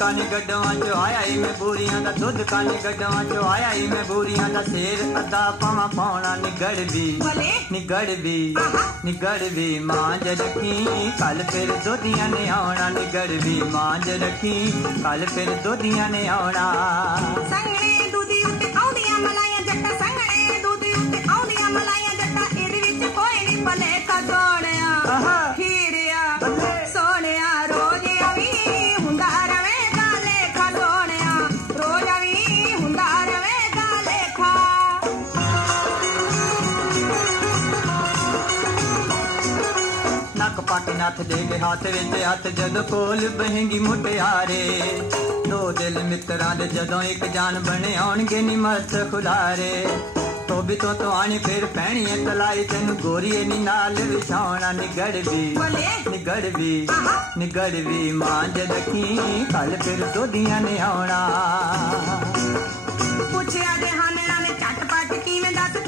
ਕਾਨੀ ਗੱਡਵਾਂ ਚ ਆਇਆ ਈ ਮੈਂ ਬੂਰੀਆਂ ਦਾ ਦੁੱਧ ਕਾਨੀ ਗੱਡਵਾਂ ਚ ਆਇਆ ਈ ਮੈਂ ਬੂਰੀਆਂ ਦਾ ਸ਼ੇਰ ਅੱਧਾ ਪਾਵਾਂ ਪਾਉਣਾ ਨਿਗੜ ਵੀ ਭਲੇ? ਨਿਗੜ ਵੀ ਨਿਗੜ ਵੀ ਮਾਂਜ ਰੱਖੀ। ਕੱਲ ਫਿਰ ਦੋਧੀਆਂ ਨੇ ਆਉਣਾ ਨਿਗੜ ਵੀ ਮਾਂਜ ਰੱਖੀ। ਕੱਲ ਫਿਰ ਦੋਧੀਆਂ ਨੇ ਆਉਣਾ। ਸੰਗਣੇ ਦੁੱਧੀ ਉੱਤੇ ਆਉਂਦੀਆਂ ਮਲਾਈਆਂ ਨੱਥ ਦੇ ਹੱਥ ਵਿੱਚ ਹੱਥ ਜਦੋਂ ਕੋਲ ਬਹਿੰਗੀ ਮੁਟਿਆਰੇ ਦੋ ਦਿਲ ਮਿੱਤਰਾਂ ਦੇ ਜਦੋਂ ਇੱਕ ਜਾਨ ਬਣੇ ਆਉਣਗੇ ਨੀ ਮਸਤ ਖੁਲਾਰੇ। ਤੋਬੀ ਤੋਂ ਤੋਂ ਆਣੀ ਫਿਰ ਪੈਣੀ ਐ ਤਲਾਈ ਤੈਨੂੰ ਗੋਰੀਏ ਨੀ ਨਾਲ ਵਿਛਾਉਣਾ। ਨਿਗੜ ਵੀ ਭਲੇ ਨਿਗੜ ਵੀ ਨਿਗੜ ਵੀ ਮਾਂਜ ਰੱਖੀ ਕੱਲ ਫਿਰ ਦੋਧੀਆਂ ਨੇ ਆਉਣਾ। ਪੁੱਛਿਆ ਜਹਾਨਣਾ ਨੇ ਝਟਪਟ ਕਿਵੇਂ ਦੱਸ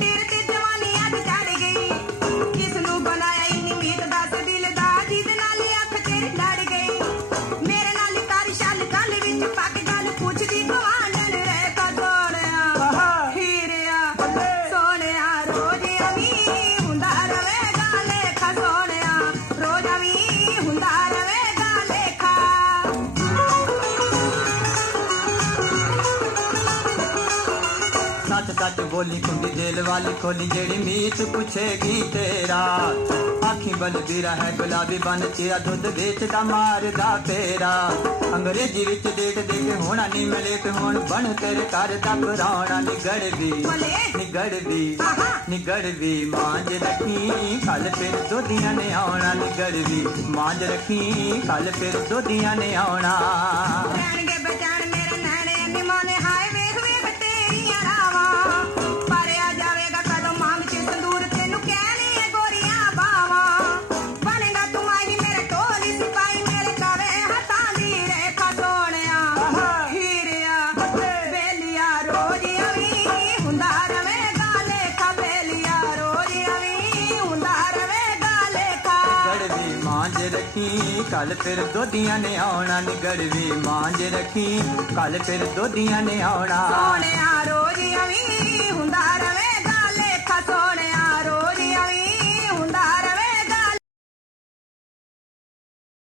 ਸੱਚ ਬੋਲੀ ਕੁੰਡੀ ਦਿਲ ਵਾਲੀ ਖੋਲੀ ਜਿਹੜੀ ਮੀਤ ਪੁੱਛੇਗੀ ਤੇਰਾ ਆਖੀ ਬਲਦੀ ਹੈ ਗੁਲਾਬੀ ਬਨ ਤੇਰਾ ਦੁੱਧ ਵੇਚਦਾ ਮਾਰਦਾ ਤੇਰਾ ਅੰਗਰੇਜ਼ੀ ਵਿੱਚ ਦੇਖ ਦੇਖ ਹੋਣਾ ਨਹੀਂ ਮਿਲੇ ਤੇ ਹੁਣ ਬਣ ਤੇਰੇ ਘਰ ਦਾ ਬਰਾਉਣਾ ਨਿਗੜ ਵੀ ਭਲੇ। ਵੀ ਆਹਾ। ਵੀ ਮਾਂਜ ਰੱਖੀ ਕੱਲ ਫਿਰ ਦੋਧੀਆਂ ਨੇ ਆਉਣਾ ਨਿਗੜ ਵੀ ਮਾਂਜ ਰੱਖੀ ਕੱਲ ਫਿਰ ਦੋਧੀਆਂ ਨੇ ਆਉਣਾ ਮਾਂਜ ਰੱਖੀ। ਕੱਲ ਫਿਰ ਦੋਧੀਆਂ ਨੇ ਆਉਣਾ ਨੀ ਮਾਂਜ ਰੱਖੀ। ਕੱਲ ਫਿਰ ਦੋਧੀਆਂ ਨੇ ਆਉਣਾ। ਸੋਹਣਿਆ ਰੋਜ਼ ਅਵੀ ਹੁੰਦਾ ਰਵੇ